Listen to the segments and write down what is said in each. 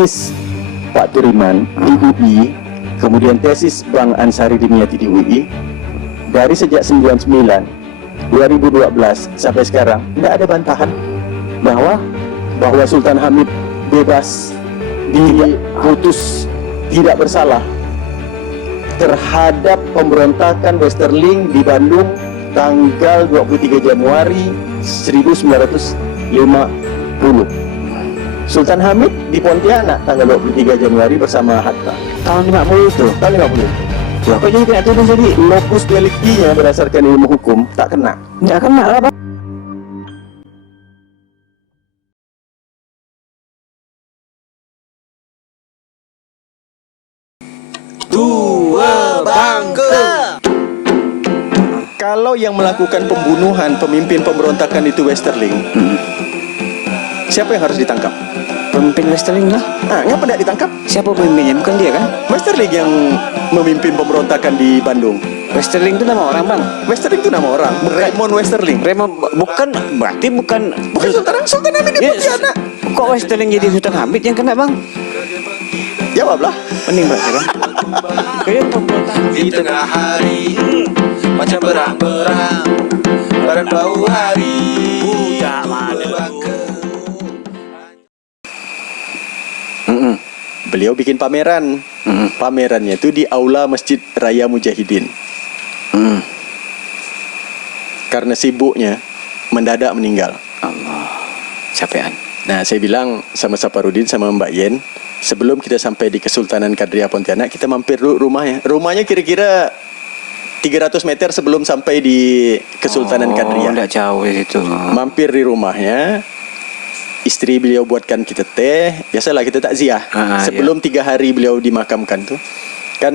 tesis Pak Turiman di UI, kemudian tesis Bang Ansari Diniyati di UI, dari sejak 99, 2012 sampai sekarang tidak ada bantahan bahwa Sultan Hamid bebas, diputus tidak bersalah terhadap pemberontakan Westerling di Bandung tanggal 23 Januari 1950. Sultan Hamid di Pontianak tanggal 23 Januari bersama Hatta. Tahun 50 itu. Tahun 50. Apa jadi tidak tuduh jadi locus delicti-nya berdasarkan ilmu hukum tak kena? Nggak kena lah, Bang. Dua bangga. Kalau yang melakukan pembunuhan pemimpin pemberontakan itu Westerling, siapa yang harus ditangkap? Pemimpin Westerling lah. Ngapa tidak ditangkap? Siapa pemimpinnya? Bukan dia kan? Westerling yang memimpin pemberontakan di Bandung. Westerling itu nama orang, Bang. Westerling itu nama orang. Raymond Westerling. Raymond bukan, berarti bukan Sultan Hamid di Pontianak. Kok Westerling jadi Sultan Hamid yang kena, Bang? Jawablah. Mending berarti kan? Kayak pemberontakan Di tengah hari macam berang-berang badan bau hari. Budak mana? Beliau bikin pameran. Pamerannya itu di Aula Masjid Raya Mujahidin. Karena sibuknya mendadak meninggal. Allah, capean. Nah, saya bilang sama Saparudin sama Mbak Yen, sebelum kita sampai di Kesultanan Kadriah Pontianak, kita mampir dulu rumahnya. Rumahnya kira-kira 300 meter sebelum sampai di Kesultanan Kadriah. Tidak jauh itu. Mampir di rumahnya. Istri beliau buatkan kita teh. Biasalah kita takziah. Sebelum 3 hari beliau dimakamkan tuh, kan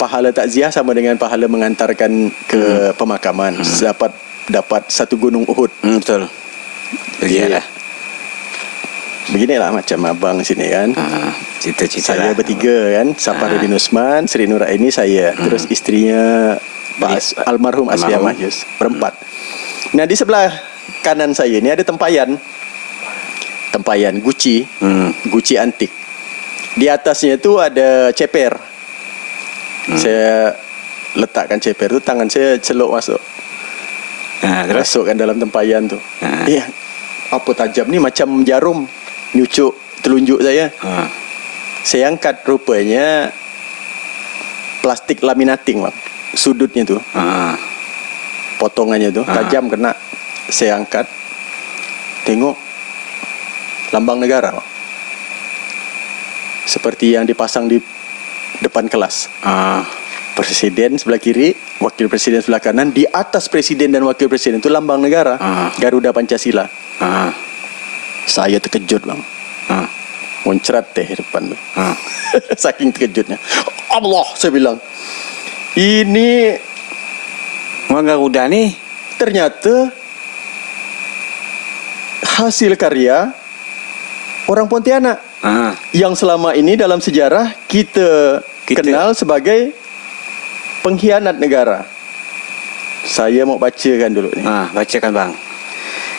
pahala takziah sama dengan pahala mengantarkan ke pemakaman. Dapat satu gunung Uhud. Betul. Beginilah. Beginilah macam abang sini kan. Cita-cita Saya bertiga kan, Saparudin Usman, Sri Nur Aini, saya. Terus istrinya Pak almarhum Aslia Mahyus. Berempat. Nah, di sebelah kanan saya ini ada tempayan Gucci, Gucci antik. Di atasnya itu ada ceper. Saya letakkan ceper itu, tangan saya celuk masuk. Terus Masukkan dalam tempayan tuh. Iya, apa tajam nih, macam jarum nyucuk telunjuk saya. Saya angkat, rupanya plastik laminating, Bang. Sudutnya tuh, potongannya tuh tajam, kena. Saya angkat, tengok lambang negara, Bang. Seperti yang dipasang di depan kelas. Presiden sebelah kiri, wakil presiden sebelah kanan. Di atas presiden dan wakil presiden itu lambang negara, Garuda Pancasila. Saya terkejut, Bang. Muncrat teh depan tuh. Saking terkejutnya. Allah, saya bilang, ini Garuda nih ternyata hasil karya orang Pontianak yang selama ini dalam sejarah kita kenal sebagai pengkhianat negara. Saya mau bacakan dulu nih. bacakan, Bang.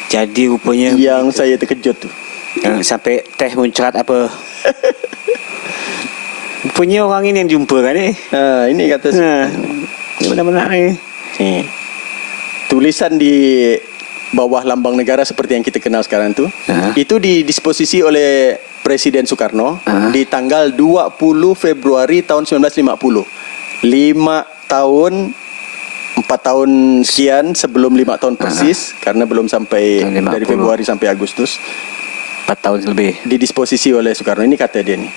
Jadi rupanya yang saya terkejut tuh, yang sampai teh muncrat apa? Punya orang ini yang jumpa kan ni? ini kata Benar-benar ni. nih, tulisan di bawah lambang negara seperti yang kita kenal sekarang tuh, itu didisposisi oleh Presiden Soekarno di tanggal 20 Februari tahun 1950. 4 tahun sekian sebelum 5 tahun persis, karena belum sampai dari Februari sampai Agustus. 4 tahun lebih. Didisposisi oleh Soekarno. Ini kata dia nih.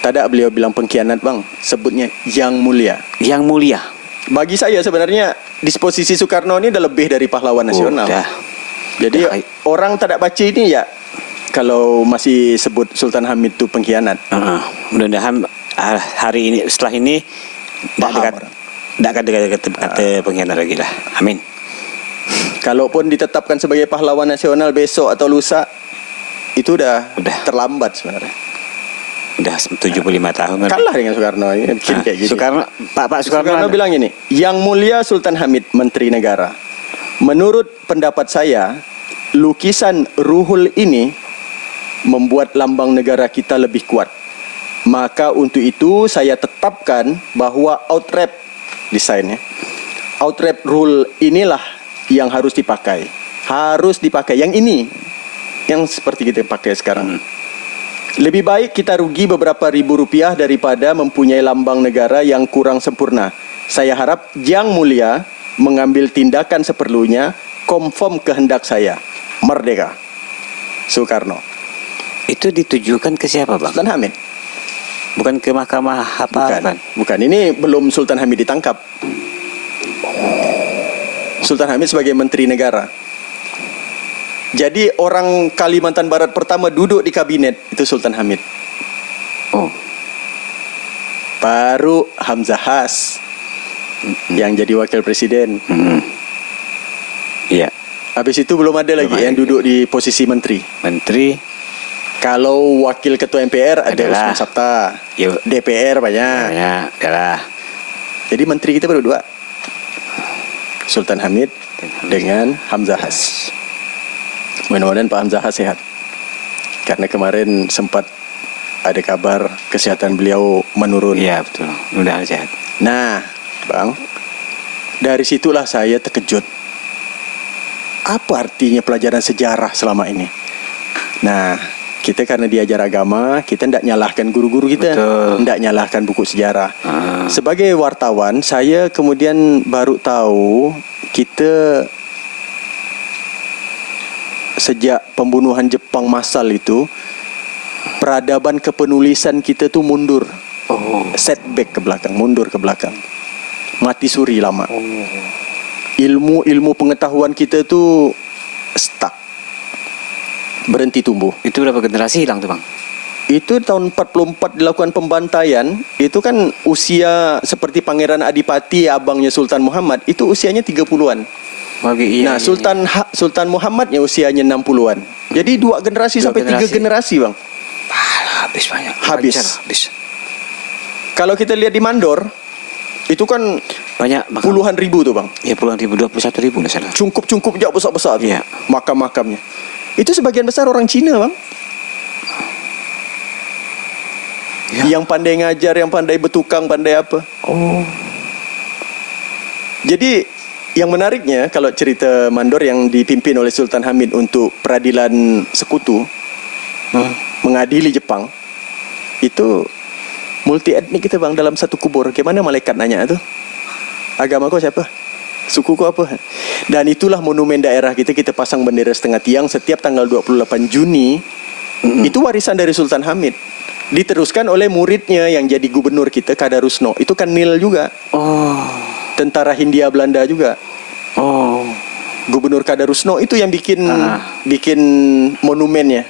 Tidak beliau bilang pengkhianat, Bang. Sebutnya yang mulia. Yang mulia. Bagi saya sebenarnya disposisi Soekarno ini dah lebih dari pahlawan nasional. Jadi orang tak baca ini ya, kalau masih sebut Sultan Hamid itu pengkhianat. Mudah-mudahan hari ini, setelah ini tidak akan kata pengkhianat lagi lah. Amin. Kalaupun ditetapkan sebagai pahlawan nasional besok atau lusa, itu udah terlambat sebenarnya. Udah 75 tahun kan. Kalah dengan Soekarno ini bikin kayak gitu. Pak Soekarno bilang ini, Yang Mulia Sultan Hamid, Menteri Negara. Menurut pendapat saya, lukisan Ruhul ini membuat lambang negara kita lebih kuat. Maka untuk itu saya tetapkan bahawa outrap desainnya, outrap rule inilah yang harus dipakai. Harus dipakai. Yang ini, yang seperti kita pakai sekarang. Lebih baik kita rugi beberapa ribu rupiah daripada mempunyai lambang negara yang kurang sempurna. Saya harap Yang Mulia mengambil tindakan seperlunya konform kehendak saya. Merdeka. Soekarno. Itu ditujukan ke siapa, Bang? Sultan Hamid. Bukan ke mahkamah apa? Bukan. Bukan. Ini belum Sultan Hamid ditangkap. Sultan Hamid sebagai Menteri Negara. Jadi orang Kalimantan Barat pertama duduk di kabinet itu Sultan Hamid. Oh. Baru Hamzah Has yang jadi wakil presiden. Iya. Habis itu belum ada lagi yang duduk di posisi menteri. Menteri. Kalau wakil ketua MPR ada Adalah. Usman Sabta. Yuk. DPR banyak. Ya, adalah. Jadi menteri kita baru dua. Sultan Hamid dengan Hamzah Has. Mudah-mudahan Pak Hamzah Has sehat. Karena kemarin sempat ada kabar kesehatan beliau menurun. Iya, betul. Mudah sehat. Nah, Bang, dari situlah saya terkejut. Apa artinya pelajaran sejarah selama ini? Nah, kita karena diajar agama, kita tidak nyalahkan guru-guru kita. Betul. Tidak nyalahkan buku sejarah. Sebagai wartawan, saya kemudian baru tahu kita sejak pembunuhan Jepang massal itu, peradaban kepenulisan kita tuh mundur. Setback ke belakang, mundur ke belakang. Mati suri lama. Ilmu pengetahuan kita tuh stuck. Berhenti tumbuh. Itu berapa generasi hilang tuh, Bang? Itu tahun 44 dilakukan pembantaian. Itu kan usia seperti Pangeran Adipati, abangnya Sultan Muhammad, itu usianya 30-an. Nah, Sultan Muhammadnya usianya 60-an. Jadi 2 generasi Dua sampai 3 generasi. generasi, Bang. Habis banyak. Habis. Wajar, habis. Kalau kita lihat di Mandor, itu kan Banyak makam. puluhan ribu tuh, Bang. Ya, puluhan ribu, 21.000 lah salah. Cungkup jauh besar-besar tuh. Iya. Makam-makamnya. Itu sebagian besar orang Cina, Bang. Ya. Yang pandai ngajar, yang pandai bertukang, pandai apa. Jadi yang menariknya kalau cerita Mandor yang dipimpin oleh Sultan Hamid untuk peradilan sekutu mengadili Jepang, itu multi etnik kita, Bang, dalam satu kubur. Gimana malaikat nanya tuh, agama kau siapa? Suku kau apa? Dan itulah monumen daerah kita pasang bendera setengah tiang setiap tanggal 28 Juni. Itu warisan dari Sultan Hamid. Diteruskan oleh muridnya yang jadi gubernur kita, Kadarusno. Itu kan Nil juga. Tentara Hindia Belanda juga. Gubernur Kadarusno itu yang bikin monumennya.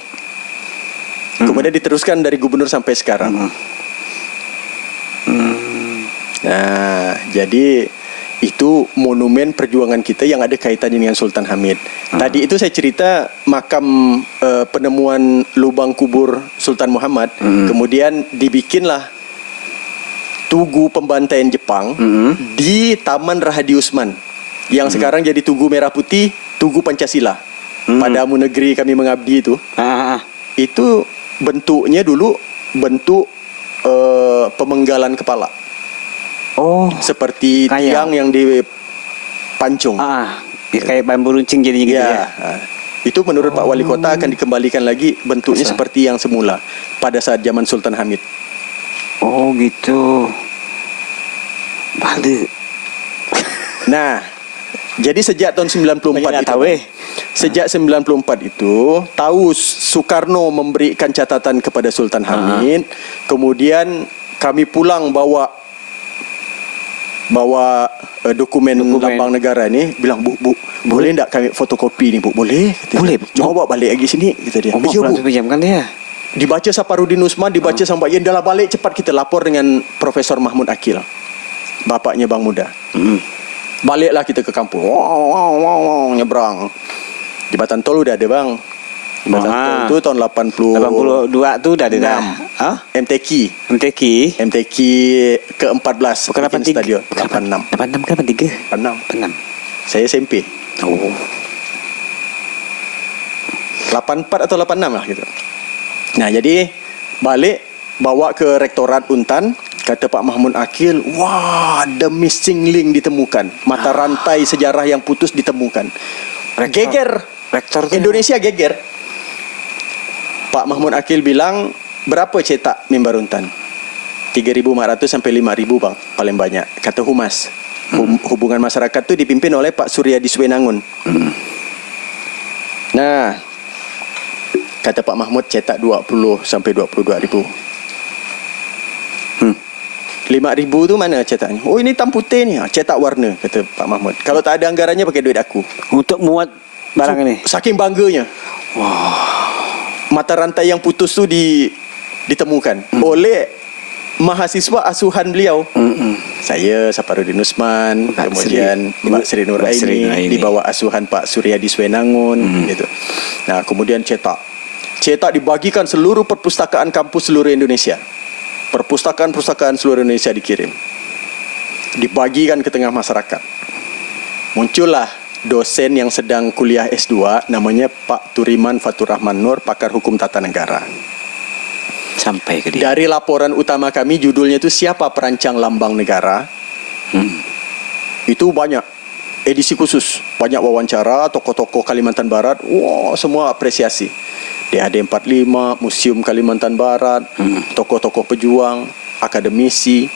Kemudian diteruskan dari gubernur sampai sekarang. Nah, jadi itu monumen perjuangan kita yang ada kaitannya dengan Sultan Hamid. Tadi itu saya cerita makam penemuan lubang kubur Sultan Muhammad. Kemudian dibikinlah tugu pembantaian Jepang di Taman Rahadi Usman yang sekarang jadi Tugu Merah Putih, Tugu Pancasila. Pada Amu Negeri kami mengabdi itu. Itu bentuknya dulu bentuk pemenggalan kepala. Seperti Kayak. tiang yang dipancung. Kayak bambu runcing jadinya gitu ya. Itu menurut Pak Wali Kota akan dikembalikan lagi bentuknya seperti yang semula pada saat zaman Sultan Hamid. Oh gitu. Balik. Nah, jadi sejak tahun 94 itu, sejak 94 itu tahu Soekarno memberikan catatan kepada Sultan Hamid. Kemudian kami pulang bawa dokumen lambang negara ini, bilang bu boleh enggak kami fotokopi ni, Bu? Boleh, kata Boleh. dia. Coba bawa balik lagi sini, kata dia. Mau Ya, pulang Bu. pinjamkan dia. Dibaca Saparudin Usman, dibaca sampai ya dah balik cepat, kita lapor dengan Profesor Mahmud Akil, bapaknya Bang Muda. Baliklah kita ke kampung. Nyebrang. Jembatan tol udah ada, Bang. Jembatan tol itu tahun 82 tu dah ada dah. MTQ MTQ ke-14 bukan bikin 83. stadion. 86 ke 83? 86. 86. Saya SMP. 84 atau 86 lah gitu. Nah, jadi balik bawa ke Rektorat Untan, kata Pak Mahmud Akil, wah, the missing link ditemukan. Mata rantai sejarah yang putus ditemukan. Geger. Rektor tu Indonesia geger. Pak Mahmud Akil bilang, berapa cetak mimbar Untan? 3.400 sampai 5.000 bang, paling banyak. Kata Humas. Hubungan masyarakat tu dipimpin oleh Pak Suryadi Swenangun. Nah, kata Pak Mahmud cetak 20 sampai 22 ribu. 5.000 tu mana cetaknya? Oh, ini hitam putih ni. Cetak warna, kata Pak Mahmud. Kalau tak ada anggarannya pakai duit aku. untuk muat barang ini. Saking bangganya. Mata rantai yang putus tu ditemukan oleh mahasiswa asuhan beliau. Saya, Saparudin Usman, Mbak kemudian Mbak Sri Nuraini, di bawah asuhan Pak Suryadi Swenangun gitu. Nah, kemudian cetak dibagikan seluruh perpustakaan kampus seluruh Indonesia. Perpustakaan-perpustakaan seluruh Indonesia dikirim. Dibagikan ke tengah masyarakat. Muncullah dosen yang sedang kuliah S2 namanya Pak Turiman Fatur Rahman Nur, pakar hukum tata negara. Sampai ke dia. Dari laporan utama kami judulnya itu siapa perancang lambang negara. Itu banyak edisi khusus, banyak wawancara tokoh-tokoh Kalimantan Barat. Wah, semua apresiasi. DAD 45, Museum Kalimantan Barat, tokoh-tokoh pejuang, akademisi.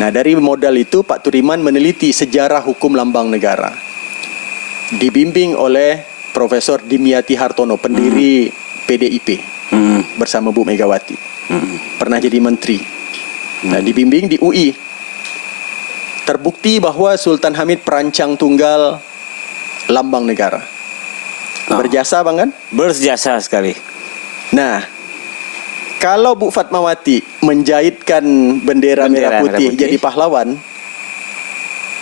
Nah, dari modal itu Pak Turiman meneliti sejarah hukum lambang negara. Dibimbing oleh Profesor Dimyati Hartono, pendiri PDIP, bersama Bu Megawati. Pernah jadi menteri. Nah, dibimbing di UI. Terbukti bahwa Sultan Hamid perancang tunggal lambang negara. Berjasa bang kan? Berjasa sekali. Nah, kalau Bu Fatmawati menjahitkan bendera merah putih jadi pahlawan,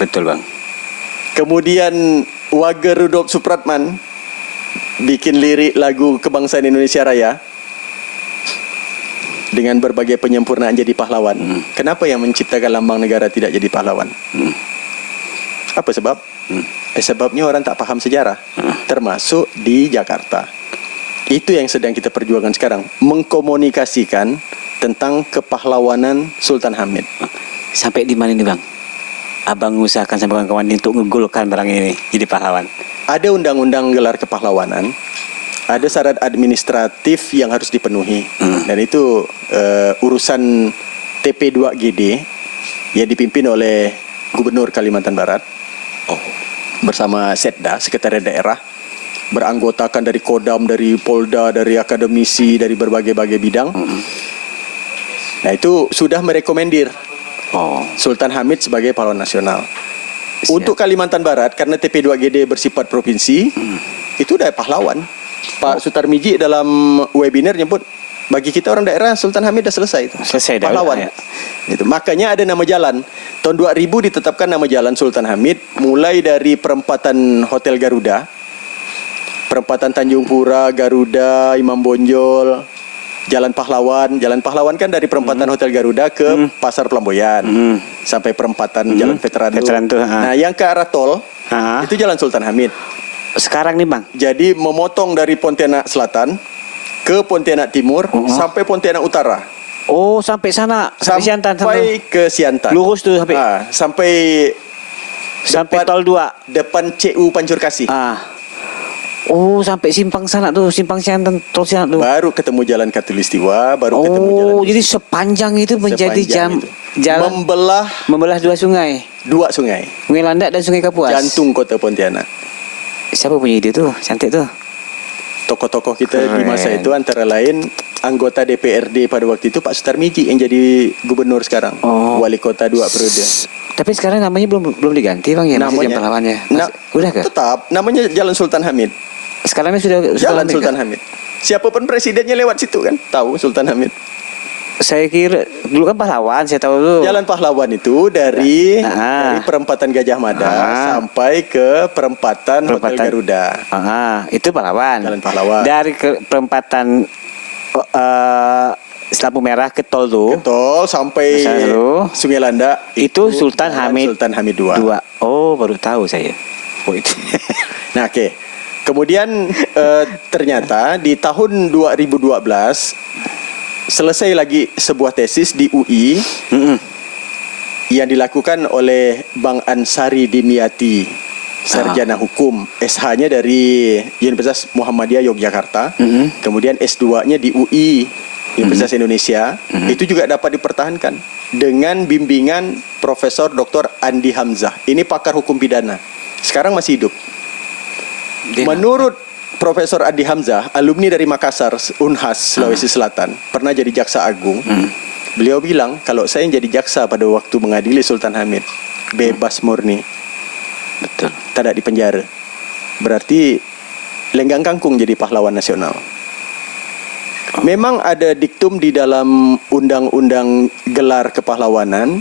Betul bang. kemudian Wage Rudolf Supratman bikin lirik lagu Kebangsaan Indonesia Raya dengan berbagai penyempurnaan jadi pahlawan. Kenapa yang menciptakan lambang negara tidak jadi pahlawan? Apa sebab? Sebabnya orang tak paham sejarah, termasuk di Jakarta. Itu yang sedang kita perjuangkan sekarang, mengkomunikasikan tentang kepahlawanan Sultan Hamid. Sampai di mana ini bang? Abang usahakan sama kawan-kawan ini untuk ngegulkan barang ini jadi pahlawan. Ada undang-undang gelar kepahlawanan, ada syarat administratif yang harus dipenuhi, dan itu urusan TP2GD yang dipimpin oleh Gubernur Kalimantan Barat bersama Setda, Sekretariat Daerah, beranggotakan dari Kodam, dari Polda, dari akademisi, dari berbagai-bagai bidang. Nah, itu sudah merekomendir Sultan Hamid sebagai pahlawan nasional. Siap. Untuk Kalimantan Barat, karena TP2GD bersifat provinsi, itu udah pahlawan. Pak Sutarmiji dalam webinar nyebut, bagi kita orang daerah Sultan Hamid dah selesai itu. Selesai dah. Pahlawan. Ya. Itu. Makanya ada nama jalan. Tahun 2000 ditetapkan nama jalan Sultan Hamid, mulai dari perempatan Hotel Garuda, perempatan Tanjung Pura, Garuda, Imam Bonjol, Jalan Pahlawan. Jalan Pahlawan kan dari perempatan Hotel Garuda ke Pasar Pelamboyan, sampai perempatan Jalan Veteran tuh. Nah, yang ke arah tol itu Jalan Sultan Hamid. Sekarang nih bang. Jadi memotong dari Pontianak Selatan ke Pontianak Timur sampai Pontianak Utara. Oh, sampai sana, sampai Siantan, Sampai ke Siantan. lurus tuh sampai sampai depan, tol 2. depan CU Pancur Kasih. Oh, sampai simpang sana tuh, simpang Siantan, tol Siantan tuh. Baru ketemu Jalan Katulistiwa, baru ketemu Jalan. Oh, jadi sepanjang itu menjadi sepanjang itu. jalan membelah dua sungai. Dua sungai. Sungai Landak dan Sungai Kapuas. Jantung kota Pontianak. Siapa punya ide tuh? Cantik tuh. Tokoh-tokoh kita di masa Keren. itu antara lain anggota DPRD pada waktu itu Pak Sutarmiji yang jadi gubernur sekarang. Wali kota 2 periode. Tapi sekarang namanya belum diganti bang ya, masih jam pahlawannya. Udah ke? Tetap namanya Jalan Sultan Hamid. Sekarang ini sudah Jalan Sultan Hamid. Siapapun presidennya lewat situ kan, tahu Sultan Hamid. Saya kira dulu kan pahlawan, saya tahu dulu. Jalan Pahlawan itu dari perempatan Gajah Mada sampai ke perempatan Hotel Garuda. Itu pahlawan. Jalan Pahlawan. Dari ke perempatan lampu merah ke tol tuh. Tol sampai Sungai Landak itu Sultan Hamid. Sultan Hamid II. Oh, baru tahu saya. Oh itu. Nah, oke. Kemudian ternyata di tahun 2012 selesai lagi sebuah tesis di UI yang dilakukan oleh Bang Ansari Dimyati, sarjana hukum, SH-nya dari Universitas Muhammadiyah Yogyakarta, kemudian S2-nya di UI Universitas Indonesia, itu juga dapat dipertahankan dengan bimbingan Profesor Dr. Andi Hamzah. Ini pakar hukum pidana. Sekarang masih hidup. Menurut Profesor Andi Hamzah, alumni dari Makassar, Unhas, Sulawesi Selatan, pernah jadi jaksa agung. Beliau bilang, kalau saya yang jadi jaksa pada waktu mengadili Sultan Hamid, bebas murni. Betul. Tidak dipenjara. Berarti lenggang kangkung jadi pahlawan nasional. Memang ada diktum di dalam undang-undang gelar kepahlawanan,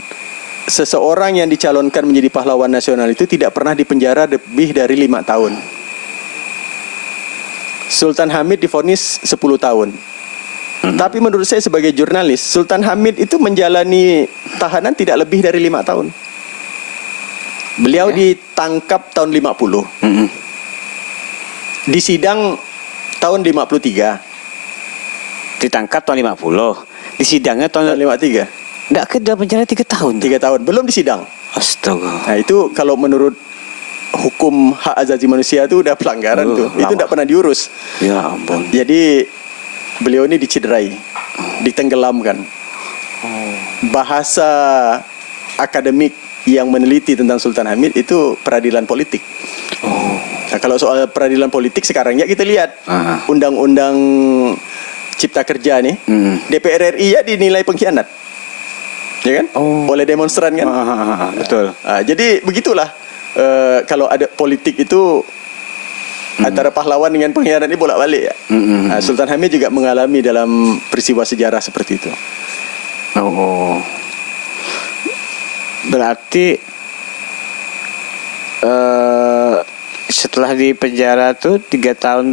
seseorang yang dicalonkan menjadi pahlawan nasional itu tidak pernah dipenjara lebih dari 5 tahun. Sultan Hamid divonis 10 tahun. Tapi menurut saya sebagai jurnalis, Sultan Hamid itu menjalani tahanan tidak lebih dari 5 tahun. Beliau ditangkap tahun 50. Disidang tahun 53. Ditangkap tahun 50. Disidangnya Tahun tahun 53. enggak ke dalam penjara 3 tahun. 3 tahun. Belum disidang. Astaga. Nah itu kalau menurut hukum hak asasi manusia itu udah pelanggaran tuh. Itu lama. tidak pernah diurus. Ya ampun. Jadi beliau ini dicederai, ditenggelamkan. Bahasa akademik yang meneliti tentang Sultan Hamid itu peradilan politik. Nah, kalau soal peradilan politik sekarang ya kita lihat undang-undang Cipta Kerja nih, DPR RI ya dinilai pengkhianat, ya kan? Oleh demonstran kan? Betul. Jadi begitulah kalau ada politik itu antara pahlawan dengan pengkhianat ini bolak-balik ya. Sultan Hamid juga mengalami dalam peristiwa sejarah seperti itu. Berarti setelah di penjara tuh 3 tahun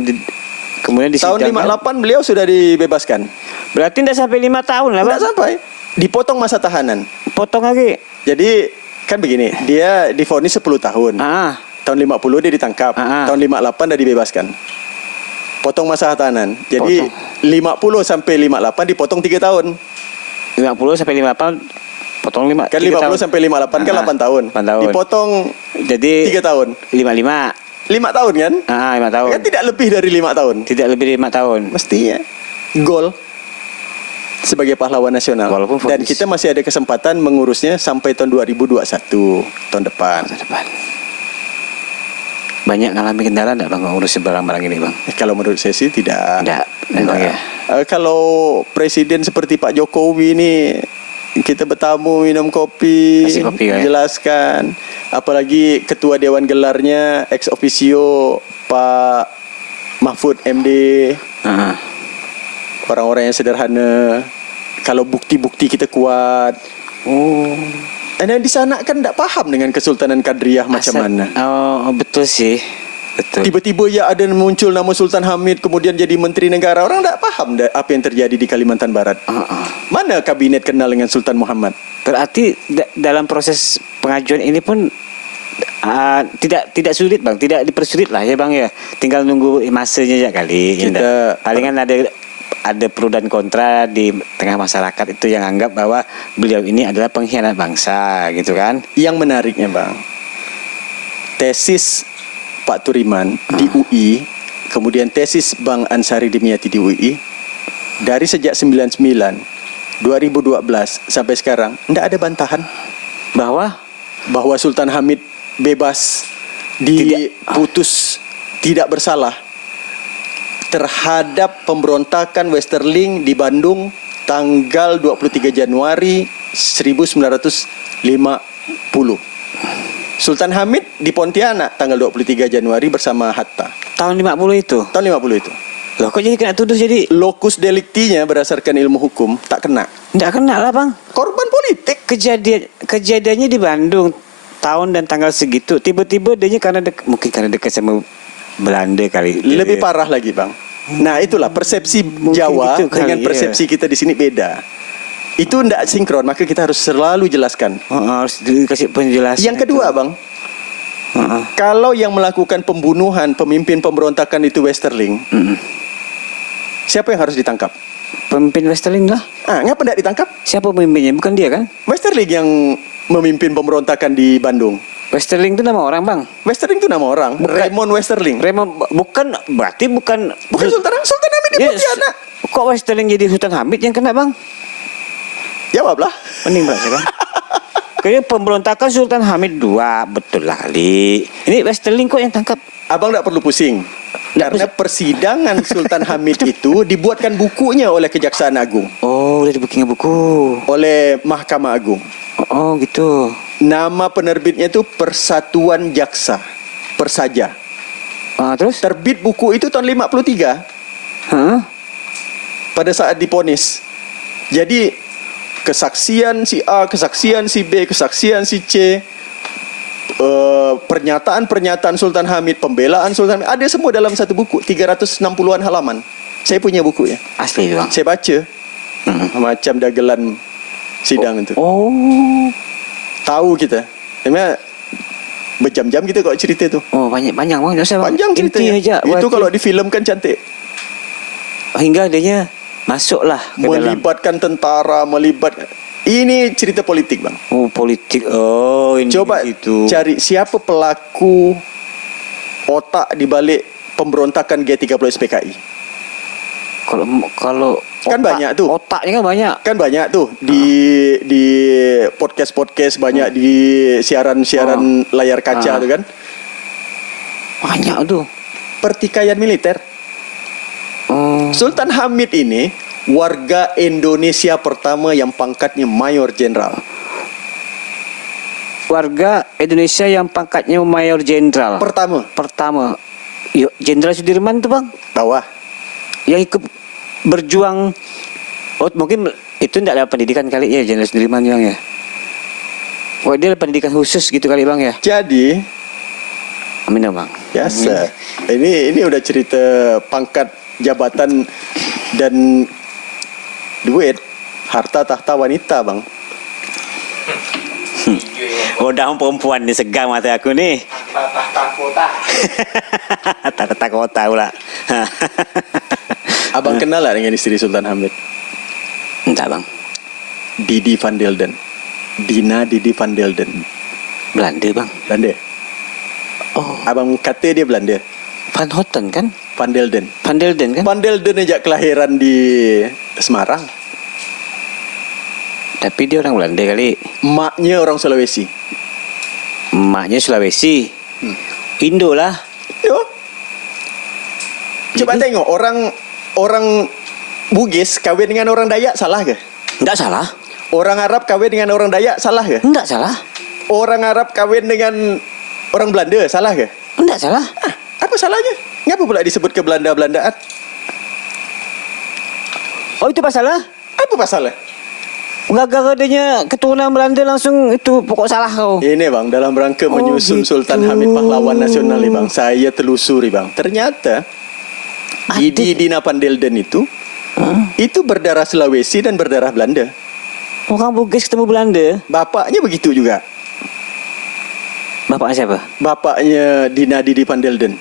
kemudian Tahun disidangkan. 58 beliau sudah dibebaskan. Berarti tidak sampai 5 tahun lah, Tidak Bang. sampai. Dipotong masa tahanan. Potong lagi. Jadi kan begini, dia divonis 10 tahun. Tahun 50 dia ditangkap. Tahun 58 dia dibebaskan. Potong masa tahanan. Jadi 50 sampai 58 dipotong 3 tahun. 50 sampai 58 potong 5. Kan 50 sampai 58 kan 8 tahun. 8 tahun. Dipotong Jadi 3 tahun. 55. 5 tahun kan? 5 tahun. Kan tidak lebih dari 5 tahun. Tidak lebih 5 tahun. Mestinya gol sebagai pahlawan nasional. Walaupun Dan vonis. kita masih ada kesempatan mengurusnya sampai tahun 2021, tahun depan. Banyak ngalami kendala enggak Bang ngurus barang-barang ini, Bang? Kalau menurut saya sih tidak. Memang ya. Kalau presiden seperti Pak Jokowi ini, kita bertamu minum kopi, Kasih kopi, ya? jelaskan. Apalagi ketua dewan gelarnya ex officio Pak Mahfud MD, orang-orang yang sederhana. Kalau bukti-bukti kita kuat. Dan di sana kan tidak paham dengan Kesultanan Kadriyah macam mana. Betul sih. Betul. Tiba-tiba ya ada muncul nama Sultan Hamid kemudian jadi menteri negara. Orang tidak paham apa yang terjadi di Kalimantan Barat. Mana kabinet kenal dengan Sultan Muhammad? Berarti dalam proses pengajuan ini pun tidak sulit Bang, tidak dipersulit lah ya Bang ya. Tinggal nunggu masanya aja kali. Palingan ada pro dan kontra di tengah masyarakat itu yang anggap bahwa beliau ini adalah pengkhianat bangsa gitu kan. Yang menariknya Bang, tesis Pak Turiman di UI, kemudian tesis Bang Ansari Dimyati di UI, dari sejak 99, 2012 sampai sekarang tidak ada bantahan bahwa Sultan Hamid bebas, diputus tidak bersalah terhadap pemberontakan Westerling di Bandung tanggal 23 Januari 1950. Sultan Hamid di Pontianak tanggal 23 Januari bersama Hatta. Tahun 50 itu? Tahun 50 itu. Loh kok jadi kena tuduh jadi? Lokus deliktinya berdasarkan ilmu hukum tak kena. Nggak kena lah Bang. Korban politik. Kejadiannya di Bandung tahun dan tanggal segitu. Tiba-tiba dia mungkin karena dekat sama Belanda kali. Lebih parah lagi Bang. Nah itulah persepsi Jawa gitu kali, dengan persepsi kita di sini beda. Itu tidak sinkron, maka kita harus selalu jelaskan. Harus dikasih penjelasan. Yang kedua Bang, Kalau yang melakukan pembunuhan pemimpin pemberontakan itu Westerling, siapa yang harus ditangkap? Pemimpin Westerling lah. Ngapa tidak ditangkap? Siapa pemimpinnya? Bukan dia kan? Westerling yang memimpin pemberontakan di Bandung. Westerling itu nama orang bang. Westerling itu nama orang. Raymond Westerling. Raymond bukan berarti bukan Sultan Hamid di Ya, Pontianak. Kok Westerling jadi Sultan Hamid yang kena bang? Jawablah. Mending berarti bang. Kayaknya pemberontakan Sultan Hamid 2 betul lah kali. Ini Westerling kok yang tangkap? Abang tidak perlu pusing. Karena persidangan Sultan Hamid itu dibuatkan bukunya oleh Kejaksaan Agung. Oh, udah dibikin buku. Oleh Mahkamah Agung. Oh, gitu. Nama penerbitnya itu Persatuan Jaksa. Persaja. Terus? Terbit buku itu tahun 53. Hah? Pada saat diponis. Jadi kesaksian si A, kesaksian si B, kesaksian si C, pernyataan-pernyataan Sultan Hamid, pembelaan Sultan Hamid, ada semua dalam satu buku, 360-an halaman. Saya punya bukunya. Asli bang. Saya baca. Macam dagelan sidang itu. Oh. Tahu kita. Memang berjam-jam kita kalau cerita itu. Oh, banyak bang. Panjang ceritanya. Inti aja. Itu kalau difilmkan cantik. Hingga adanya masuklah ke dalam. Melibatkan tentara, ini cerita politik bang. Oh, politik. Oh, ini Coba gitu. cari siapa pelaku otak di balik pemberontakan G30 SPKI. Kalau Kan banyak tuh. Otaknya kan banyak. Kan banyak tuh di podcast banyak, di siaran layar kaca tuh kan. Banyak tuh. Pertikaian militer. Oh. Sultan Hamid ini warga Indonesia pertama yang pangkatnya mayor jenderal. Warga Indonesia yang pangkatnya mayor jenderal. Pertama. Yuk, Jenderal Sudirman tuh bang. Bawah. Yang ikut berjuang. Oh, mungkin itu tidak ada pendidikan kali ya Jenderal Sudirman bang ya. Oh, dia ada pendidikan khusus gitu kali bang ya. Jadi Amin bang. biasa. Ini udah cerita pangkat, jabatan dan duit, harta tahta wanita bang. Udah perempuan ni segar mata aku ni. Tahta kota. Tahta kota pula. Abang kenal lah dengan istri Sultan Hamid? Entah bang. Didi van Delden. Dina Didi van Delden. Belanda bang. Belanda. Oh, Abang kata dia Belanda. Van Houten kan? Van Delden. Van Delden kan? Van Delden aja kelahiran di Semarang. Tapi dia orang Belanda kali. Maknya orang Sulawesi. Emaknya Sulawesi. Indo lah. Yo. Coba tengok orang Bugis kawin dengan orang Dayak salah ke? Enggak salah. Orang Arab kawin dengan orang Dayak salah ke? Enggak salah. Orang Arab kawin dengan orang Belanda salah ke? Enggak salah. Apa salahnya? Ngapa pula disebut ke Belanda-Belandaan? Oh, itu masalah? Apa pasalnya? Gara-gara adanya keturunan Belanda langsung itu pokok salah kau. Ini bang, dalam rangka menyusun gitu. Sultan Hamid pahlawan nasional ni bang, saya telusuri bang. Ternyata Didi Dina van Delden itu berdarah Sulawesi dan berdarah Belanda. Orang Bugis ketemu Belanda. Bapaknya begitu juga. Bapaknya siapa? Bapaknya Dina Didi van Delden.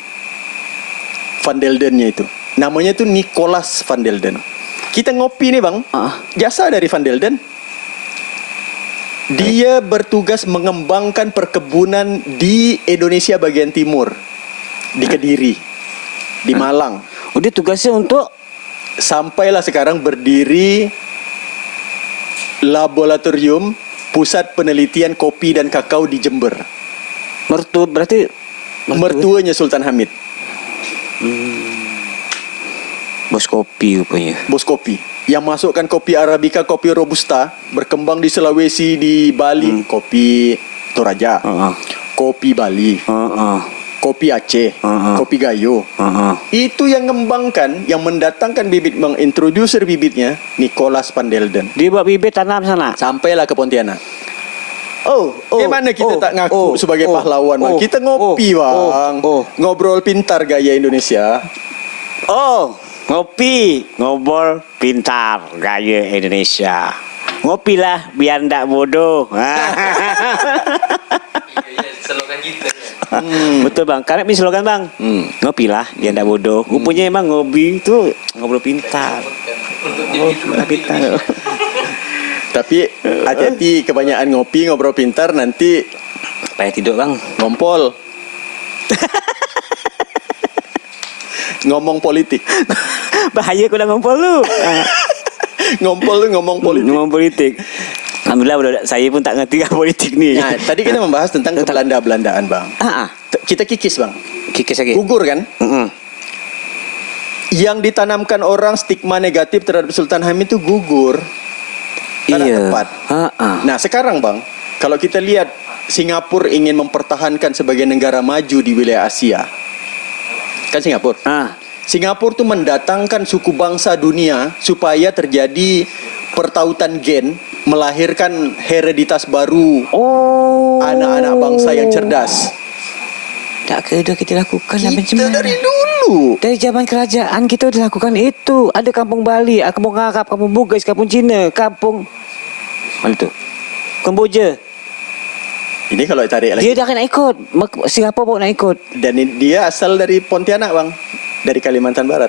Van Deldennya itu. Namanya itu Nicholas van Delden. Kita ngopi nih bang. Jasa dari Van Delden. Dia bertugas mengembangkan perkebunan di Indonesia bagian timur. Di Kediri. Di Malang. Oh, dia tugasnya untuk Sampailah sekarang berdiri laboratorium pusat penelitian kopi dan kakao di Jember. berarti Mertuanya Sultan Hamid. bos kopi rupanya. Bos kopi. Yang masukkan kopi Arabica, kopi Robusta, berkembang di Sulawesi, di Bali, kopi Toraja, kopi Bali, kopi Aceh, kopi Gayo. Itu yang mengembangkan, yang mendatangkan bibit, mengintroducer bibitnya, Nicholas van Delden. Dia buat bibit tanam sana. Sampailah ke Pontianak. Gimana kita tak ngaku sebagai pahlawan, bang? Kita ngopi, bang. Ngobrol pintar gaya Indonesia. Ngopi, ngobrol pintar gaya Indonesia. Ngopilah biar ndak bodoh. Iya, slogan kita. Betul bang, karena ini slogan bang. Ngopi lah, dia ndak bodoh. Rupanya emang ngopi itu ngobrol pintar. Ngobrol pintar. Tapi hati-hati, kebanyakan ngopi ngobrol pintar nanti Payah tidur bang. ngompol. Ngomong politik. Bahaya kau dah ngompol lu. Ngompol lu ngomong politik. Ngomong politik. Alhamdulillah budak saya pun tak ngerti kan politik ni. Nah, tadi kita membahas tentang kebelanda-belandaan, Bang. Kita kikis, Bang. Kikis lagi. Gugur kan? Yang ditanamkan orang stigma negatif terhadap Sultan Hamid itu gugur. Tak Iya. tepat. Nah, sekarang, Bang, kalau kita lihat Singapura ingin mempertahankan sebagai negara maju di wilayah Asia. Kan Singapura? Singapura tu mendatangkan suku bangsa dunia supaya terjadi pertautan gen, melahirkan hereditas baru, anak-anak bangsa yang cerdas. Tak kena kita lakukan lah macam Kita mana? dari dulu. Dari zaman kerajaan kita dah lakukan itu. Ada kampung Bali, kampung Arab, kampung Bugis, kampung Cina, kampung mana tu? Kamboja. Ini kalau tarik lagi. Dia dah nak ikut. Singapura pun nak ikut. Dan dia asal dari Pontianak, Bang. Dari Kalimantan Barat.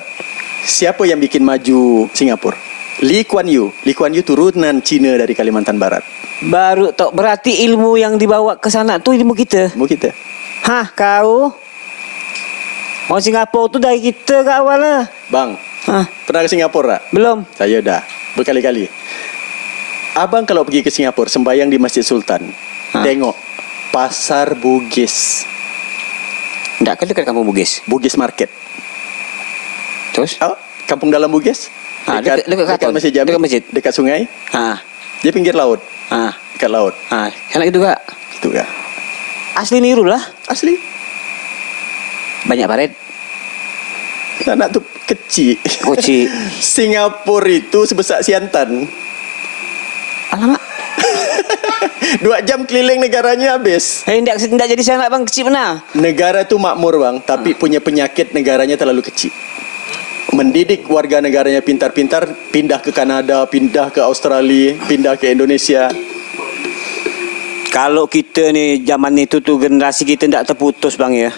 Siapa yang bikin maju Singapura? Lee Kuan Yew. Lee Kuan Yew turunan Cina dari Kalimantan Barat. Baru tak berarti ilmu yang dibawa ke sana tu ilmu kita. Ilmu kita. Kau? Orang Singapura tu dari kita ke awal lah. Bang, pernah ke Singapura tak? Belum. Saya dah. Berkali-kali. Abang kalau pergi ke Singapura, sembayang di Masjid Sultan. Tengok. Pasar Bugis. Tak kan dekat kampung Bugis. Bugis Market. Terus? Kampung dalam Bugis. Dekat keraton. Masjid Jami. Dekat masjid. Dekat sungai. Dia pinggir laut. Dekat laut. Sana gitu kak. Itu kan. Asli niru lah. Asli. Banyak paret. Anak tu kecil. Kocik. Singapura itu sebesar Siantan. Alamak. 2 jam keliling negaranya habis. Tidak jadi saya nak bang kecil benar. Negara tu makmur, Bang, tapi punya penyakit negaranya terlalu kecil. Mendidik warga negaranya pintar-pintar, pindah ke Kanada, pindah ke Australia, pindah ke Indonesia. Kalau kita ni zaman itu tu generasi kita tidak terputus bang ya.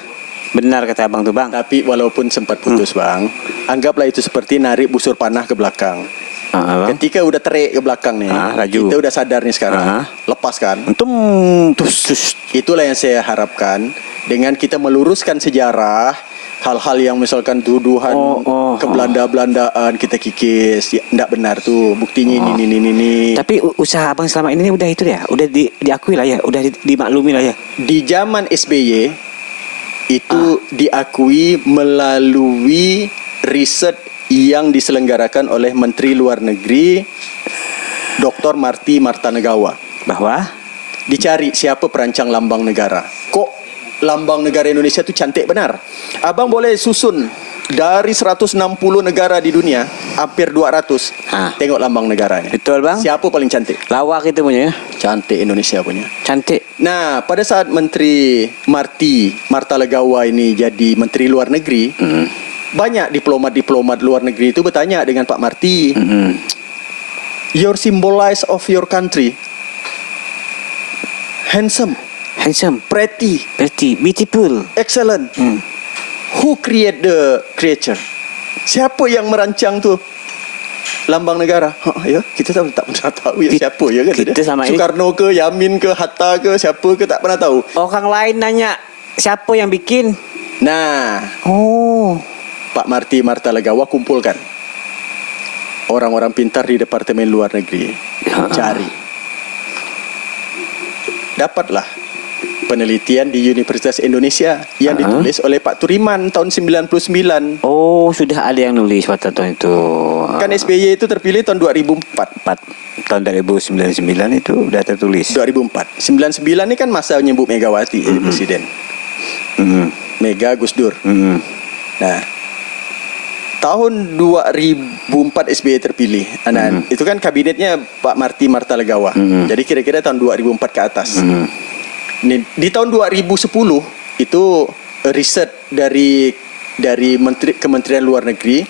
Benar kata abang tu bang. Tapi walaupun sempat putus, Bang, anggaplah itu seperti narik busur panah ke belakang. Bang. Ketika udah terik ke belakang nih, laju. kita udah sadar nih sekarang. Lepaskan. Tus. Itulah yang saya harapkan dengan kita meluruskan sejarah, hal-hal yang misalkan tuduhan kebelanda-belandaan kita kikis, tidak benar tuh. Buktinya ini. Tapi usaha abang selama ini udah itu ya, udah diakui lah ya, udah dimaklumi lah ya. Di zaman SBY itu diakui melalui riset yang diselenggarakan oleh Menteri Luar Negeri Dr. Marty Martanagawa, bahwa dicari siapa perancang lambang negara. Kok lambang negara Indonesia itu cantik benar? Abang boleh susun dari 160 negara di dunia, hampir 200. Tengok lambang negaranya. Betul bang. Siapa paling cantik? Lawak itu punya. Cantik Indonesia punya. Cantik. Nah, pada saat Menteri Marty Martanagawa ini jadi Menteri Luar Negeri, banyak diplomat-diplomat luar negeri itu bertanya dengan Pak Marty, your symbolize of your country, handsome, pretty, beautiful, excellent. Who create the creature? Siapa yang merancang tu lambang negara? Ya, kita tak pernah tahu ya siapa ya kan. Kita sama ini Soekarno ke, Yamin ke, Hatta ke, siapa ke tak pernah tahu. Orang lain nanya siapa yang bikin. Nah, Pak Marty Martanagawa kumpulkan orang-orang pintar di Departemen Luar Negeri, cari, dapatlah penelitian di Universitas Indonesia yang ditulis oleh Pak Turiman tahun 99. Sudah ada yang nulis pada tahun itu. Kan SBY itu terpilih tahun 2004. Tahun 2099 itu sudah tertulis. 2004. 99 ini kan masa nyebut Megawati jadi presiden. Mega Gus Dur. Nah, tahun 2004 SBY terpilih. Itu kan kabinetnya Pak Marty Martanagawa. Jadi kira-kira tahun 2004 ke atas. Di tahun 2010 itu riset dari Kementerian Luar Negeri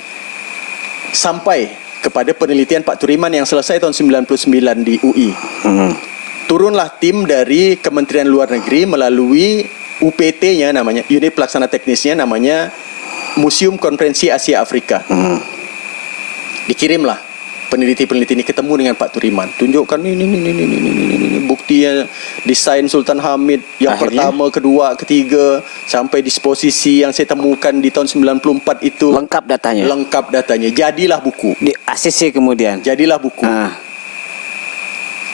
sampai kepada penelitian Pak Turiman yang selesai tahun 99 di UI. Turunlah tim dari Kementerian Luar Negeri melalui UPT-nya namanya, unit pelaksana teknisnya namanya Museum Konferensi Asia Afrika. Dikirimlah peneliti-peneliti ini ketemu dengan Pak Turiman. Tunjukkan ini buktinya, desain Sultan Hamid yang Akhirnya? pertama, kedua, ketiga, sampai disposisi yang saya temukan di tahun 94 itu Lengkap datanya. lengkap datanya. Jadilah buku. Di ACC kemudian. Jadilah buku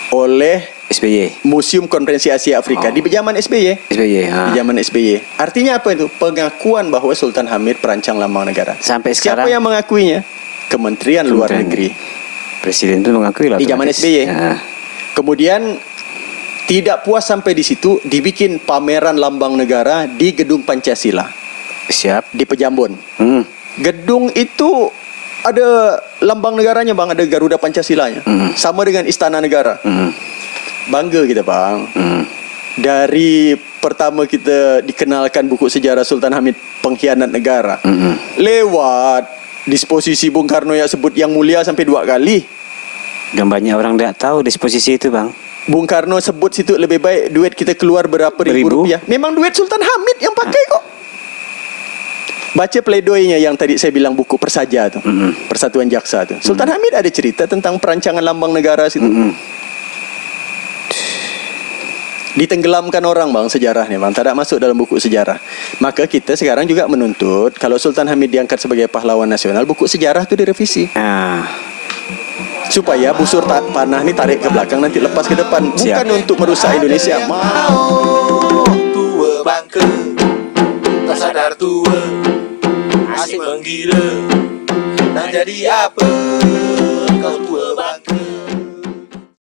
oleh SBY. Museum Konferensi Asia Afrika di zaman SBY. SBY. Di zaman SBY. Artinya apa itu? Pengakuan bahwa Sultan Hamid perancang lambang negara. Sampai Siapa sekarang yang mengakuinya? Kementerian Luar Negeri. Presiden itu mengakui lah. Di zaman otomatis. SBY. Kemudian Kemudian tidak puas sampai di situ, dibikin pameran lambang negara di Gedung Pancasila siap. di Pejambon. Hmm. Gedung itu ada lambang negaranya bang, ada Garuda Pancasilanya, sama dengan Istana Negara. Hmm. Bangga kita bang. Hmm. Dari pertama kita dikenalkan buku sejarah Sultan Hamid pengkhianat negara, lewat disposisi Bung Karno yang sebut Yang Mulia sampai 2 kali. Dan banyak orang tidak tahu disposisi itu bang. Bung Karno sebut situ lebih baik duit kita keluar berapa ribu Beribu? rupiah. Memang duit Sultan Hamid yang pakai kok. Baca pledoinya yang tadi saya bilang buku Persaja tu, Persatuan Jaksa tu. Sultan Hamid ada cerita tentang perancangan lambang negara situ. Ditenggelamkan orang bang sejarahnya bang, tak ada masuk dalam buku sejarah. Maka kita sekarang juga menuntut kalau Sultan Hamid diangkat sebagai pahlawan nasional, buku sejarah itu direvisi. Supaya busur panah ni tarik ke belakang nanti lepas ke depan. Bukan Siap. untuk merusak Indonesia. Mau tua bangke, tak sadar tua, asyik menggila. Nak jadi apa?